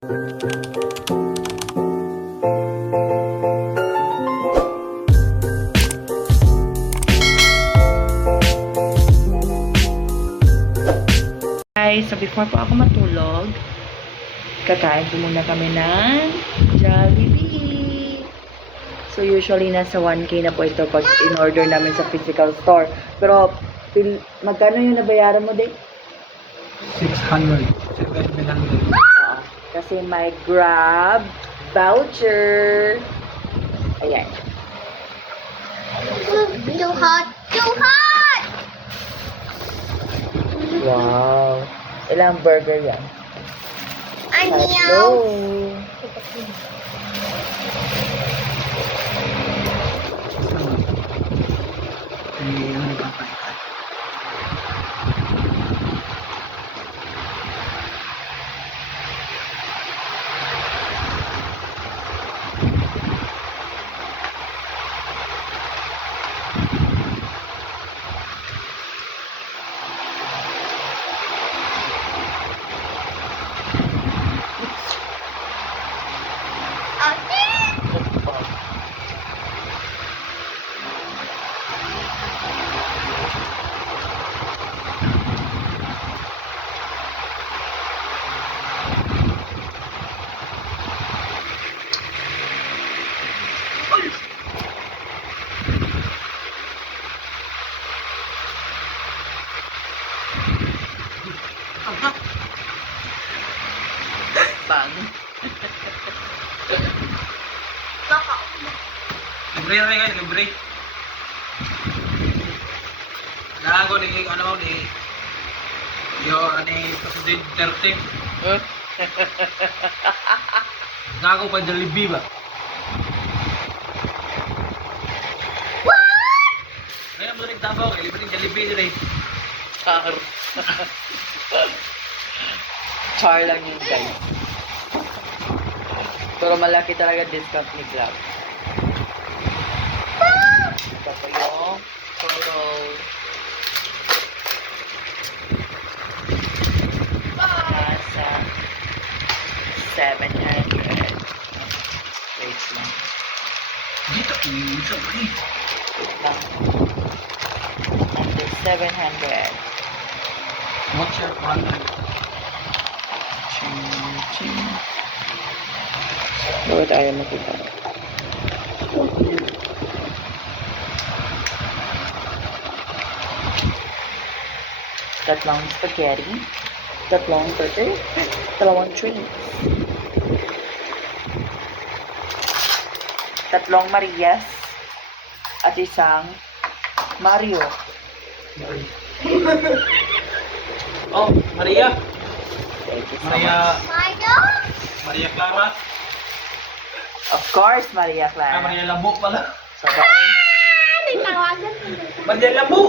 Guys, so before po ako matulog, kakain po muna kami ng Jollibee. So usually nasa 1K na po ito pag in-order namin sa physical store. Pero magkano yung nabayaran mo, Day? 600. 700. Oo. Kasi may Grab voucher. Ayan. Too hot! Too hot! Wow. Ilang burger yan? Ano? Hello. Ano ba pa? Bang. Libre na guys, libre. Nago ni ano mo ni yo ani President Duterte. Nago pa Jollibee ba? Kaya mo rin tabaw, libre ng Jollibee dire. Char. Char lang yun, guys. Pero malaki talaga discount ni Grab. Ito po yung total. Nasa 700. Wait lang. Dito isa ba ni? Wait lang. Under 700. What's your plan? Bago tayo makita. Tatlong spaghetti, tatlong burger, dalawang drinks, tatlong Marias, at isang Mario. Oh, Maria. Thank you so Maria, much. Maria Clara. Of course, Maria Ah, Clara. Maria Lambo pala. Sabay. Tawagan mo. Maria Lambo.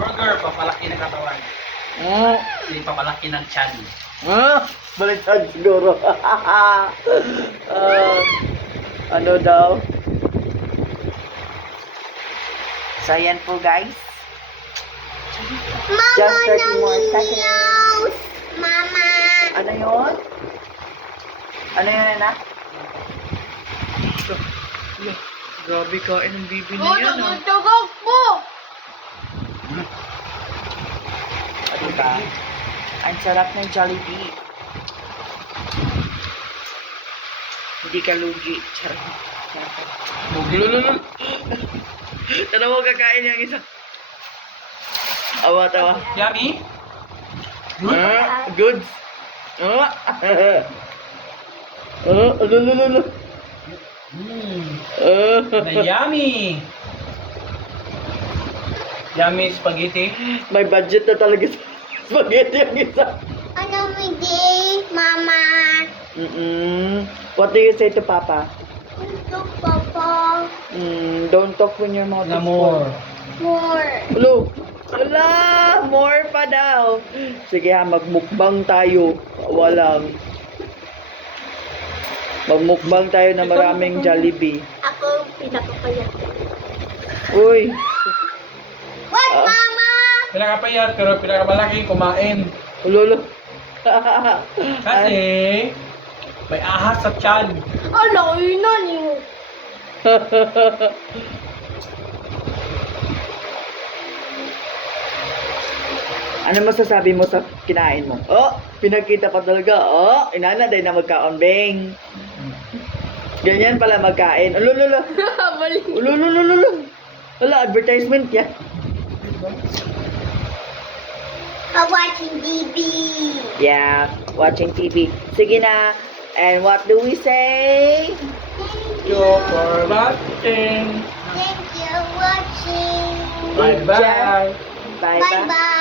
Burger, papalaki ng katawan. Hindi papalaki ng chan. Baliktad siguro. Ano daw? So, ayan po, guys. Mama, Just 30 more seconds. nose. Mama. Ano yun? Ano yun, anak? Grabe kain ng bibi na yan, ah. Tugog mo. Diba? Ang sarap ng Jollibee. Hindi ka lugi. Charot. Lululul. Tara mo kakain yung isa. Awa, tawa. Yummy. Goods. Lululul. Na yummy. Yummy spaghetti. May budget na talaga sa spaghetti yung isa. Ano mo di, Mama? What do you say to Papa? Ito, Papa. Don't talk when your mouth is Na full. more. More. Look. Wala! More pa daw. Sige ha, magmukbang tayo. Walang. Magmukbang tayo na maraming Jollibee. Ako, pinakapayat. Uy. What, Mama? Pinakapayat pero pinakamalaki kumain. Lolo. Kasi, may ahas sa tiyan. Ano, yun na niyo. Ano masasabi mo sa kinain mo? Oh, pinagkita pa talaga. Oh, inana day na magkaon, Beng. Ganyan pala magkain. Ulululu. Balik. Ulululu. Wala, advertisement yan. Watching TV. Yeah, watching TV. Sige na. And what do we say? Thank Thank you for watching. Thank you watching. Bye-bye. Bye-bye. Bye-bye.